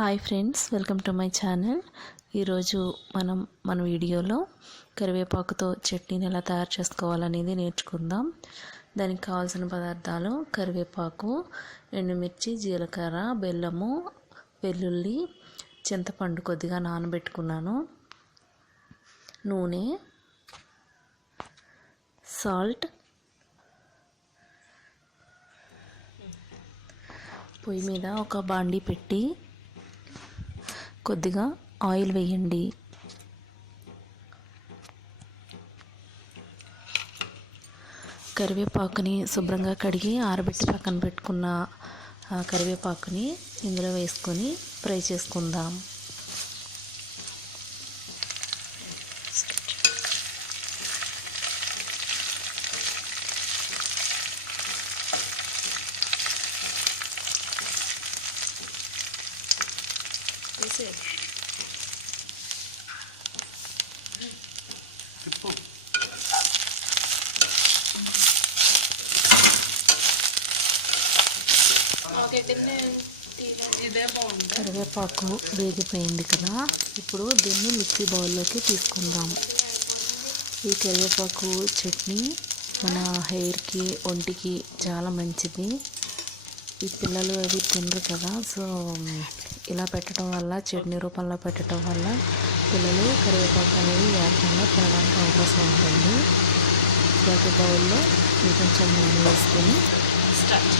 Hi friends welcome to my channel. ఈరోజు మనం మన వీడియోలో కరివేపాకుతో చట్నీని ఎలా తయారు చేసుకోవాలనేది నేర్చుకుందాం. దానికి కావాల్సిన పదార్థాలు కరివేపాకు ఎండుమిర్చి జీలకర్ర బెల్లము వెల్లుల్లి చింతపండు కొద్దిగా నానబెట్టుకున్నాను. నూనె సాల్ట్ పొయ్యి మీద ఒక బాండీ పెట్టి కొద్దిగా ఆయిల్ వేయండి. కరివేపాకుని శుభ్రంగా కడిగి ఆరబెట్టి పక్కన పెట్టుకున్న ఆ కరివేపాకుని ఇందులో వేసుకొని ఫ్రై చేసుకుందాం. కరివేపాకు వేగిపోయింది కదా ఇప్పుడు దీన్ని మిక్సీ బౌల్లోకి తీసుకుందాము ఈ కరివేపాకు చట్నీ మన హెయిర్కి ఒంటికి చాలా మంచిది. ఈ పిల్లలు అవి తినరు కదా సో ఇలా పెట్టడం వల్ల చట్నీ రూపంలో పెట్టడం వల్ల పిల్లలు కరివేపాకు అనేది ఏకంగా తినడానికి అవకాశం ఉంటుంది. ప్రతి బౌల్లో కొంచెం నూనె వేసుకొని స్టార్ట్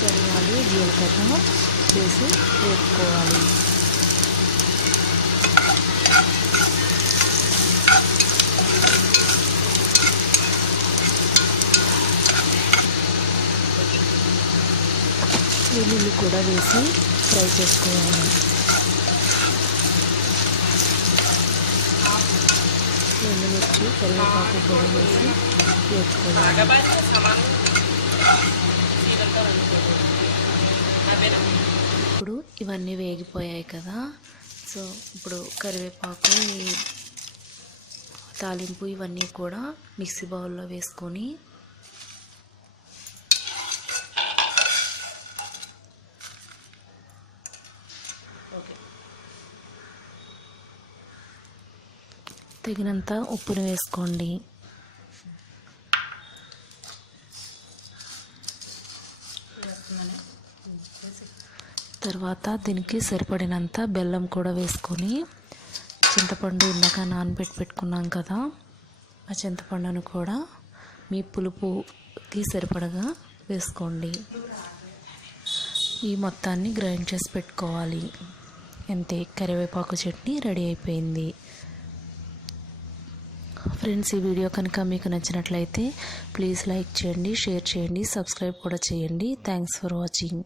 ధనియాలు జీలకర్ర వేసి వేపుకోవాలి. వెల్లుల్లి కూడా వేసి ఫ్రై చేసుకోవాలి. ఎండుమిర్చి కరివేపాకు కూడా వేసి వేసుకోవాలి. ఇప్పుడు ఇవన్నీ వేగిపోయాయి కదా. సో ఇప్పుడు కరివేపాకు తాలింపు ఇవన్నీ కూడా మిక్సీ బౌల్లో వేసుకొని తగినంత ఉప్పును వేసుకోండి. తర్వాత దీనికి సరిపడినంత బెల్లం కూడా వేసుకొని చింతపండు ఇందాక నానబెట్టి పెట్టుకున్నాం కదా ఆ చింతపండును కూడా మీ పులుపుకి సరిపడగా వేసుకోండి. ఈ మొత్తాన్ని గ్రైండ్ చేసి పెట్టుకోవాలి. అంతే కరివేపాకు చట్నీ రెడీ అయిపోయింది. ఫ్రెండ్స్ ఈ వీడియో కనుక మీకు నచ్చినట్లయితే ప్లీజ్ లైక్ చేయండి షేర్ చేయండి సబ్స్క్రైబ్ కూడా చేయండి. Thanks for watching